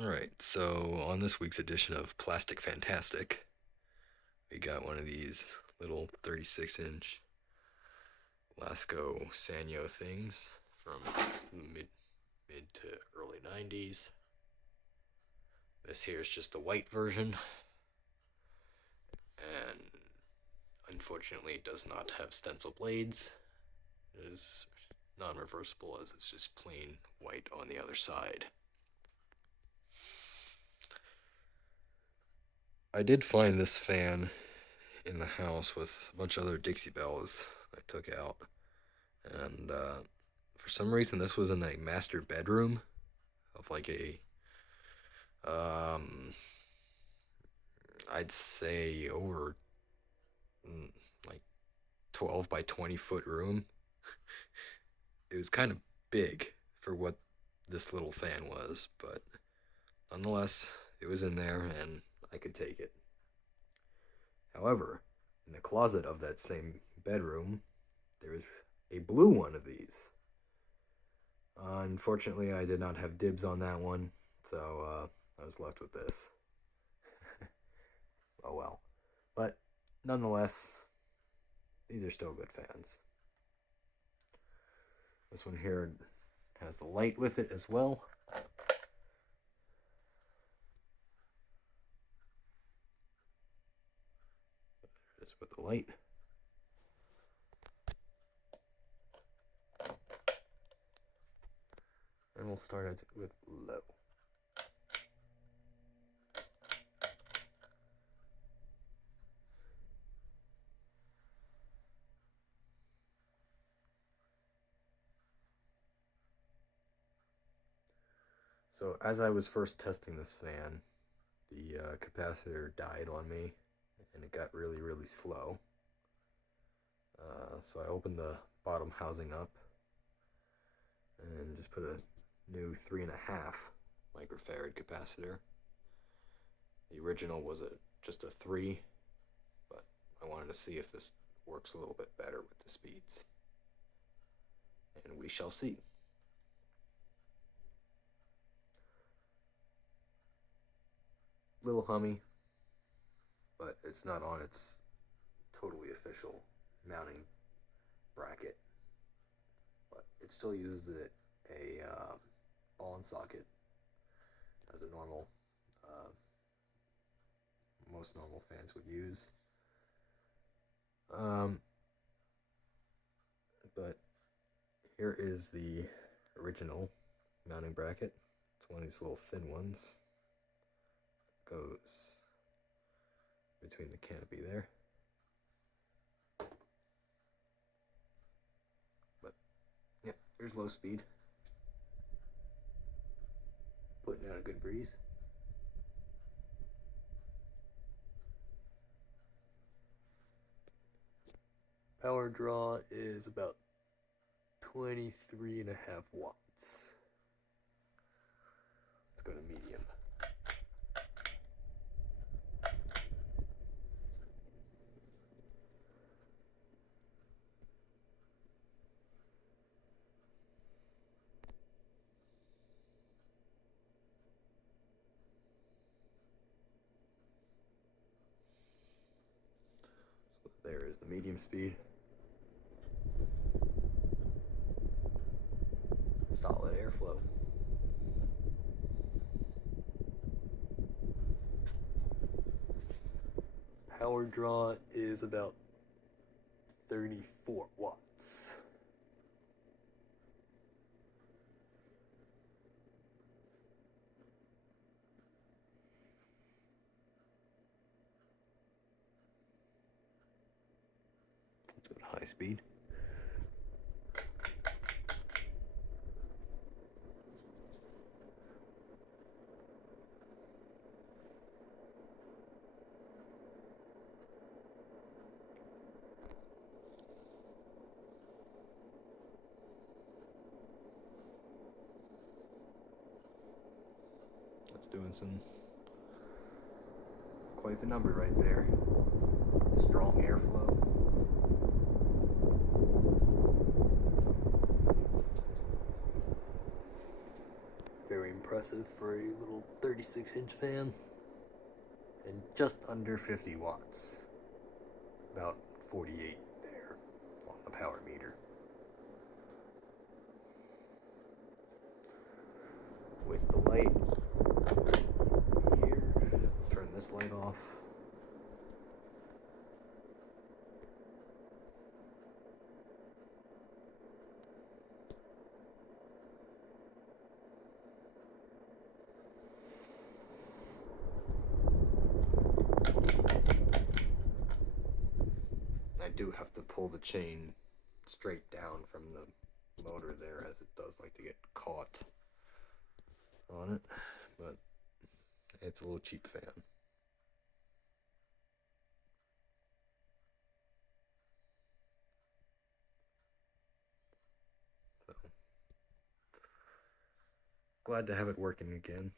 Alright, so on this week's edition of Plastic Fantastic, we got one of these little 36-inch Lasko Sanyo things from mid to early 90s. This here is just the white version, and unfortunately it does not have stencil blades. It is non-reversible as it's just plain white on the other side. I did find this fan in the house with a bunch of other Dixie Bells I took out, and for some reason this was in a master bedroom of like a I'd say over like 12 by 20 foot room. It was kind of big for what this little fan was, but nonetheless it was in there and I could take it. However, in the closet of that same bedroom, there is a blue one of these. Unfortunately, I did not have dibs on that one, so I was left with this. Oh well. But nonetheless, these are still good fans. This one here has the light with it as well. There it is with the light. And we'll start it with low. So as I was first testing this fan, the capacitor died on me and it got really slow. So I opened the bottom housing up and just put a new 3.5 microfarad capacitor. The original was just a 3, but I wanted to see if this works a little bit better with the speeds. And we shall see. Little hummy, but it's not on its totally official mounting bracket. But it still uses a ball and socket as a normal, most normal fans would use. But here is the original mounting bracket. It's one of these little thin ones. Goes between the canopy there. But yeah, there's low speed. Putting out a good breeze. Power draw is about 23.5 watts. Let's go to medium. So there is the medium speed. Solid airflow. Power draw is about 34 watts. Let's go to high speed. Doing quite the number right there. Strong airflow. Very impressive for a little 36-inch fan. And just under 50 watts. About 48 there on the power meter. With the light here, turn this light off. I do have to pull the chain straight down from the motor there, as it does like to get caught on it, but it's a little cheap fan. So glad to have it working again.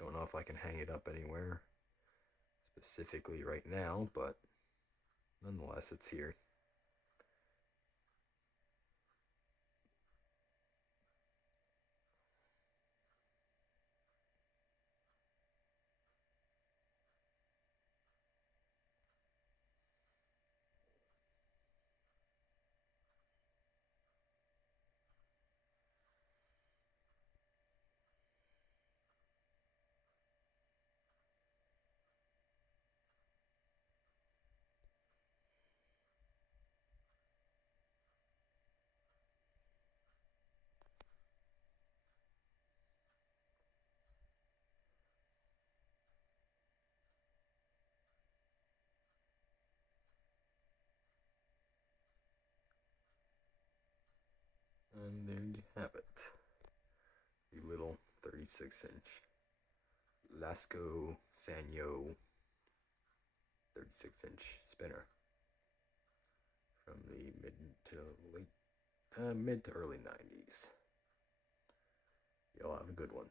Don't know if I can hang it up anywhere specifically right now, but nonetheless, it's here. And there you have it. The little 36-inch Lasko Sanyo 36-inch spinner from the mid to early 90s. Y'all have a good one.